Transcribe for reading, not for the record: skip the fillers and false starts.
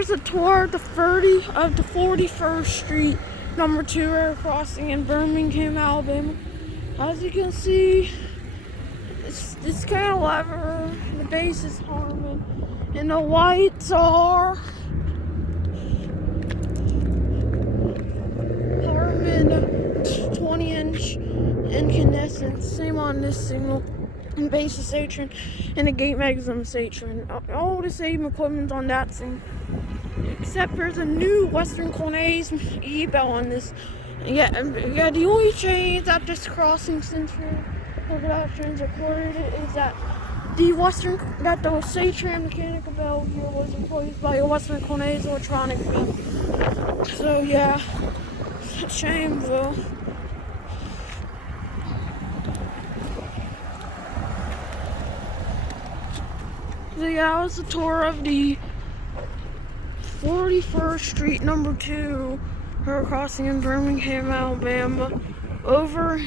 here's a tour of the 41st Street, number 2 rail crossing in Birmingham, Alabama. As you can see, it's cantilever, the base is Harmon, and the lights are Harmon 20-inch incandescent. Same on this signal. And base is Safetran, and the gate mechanism is Safetran. All the same equipment on that thing, except there's a new Western Cornets E-bell on this. Yeah, the only change at this crossing since the pedestrians recorded it is that the Safetran mechanical bell here was replaced by a Western Cornets electronic bell. So yeah, shame though. So yeah, that was a tour of the 41st Street, number 2 rail crossing in Birmingham, Alabama. Over.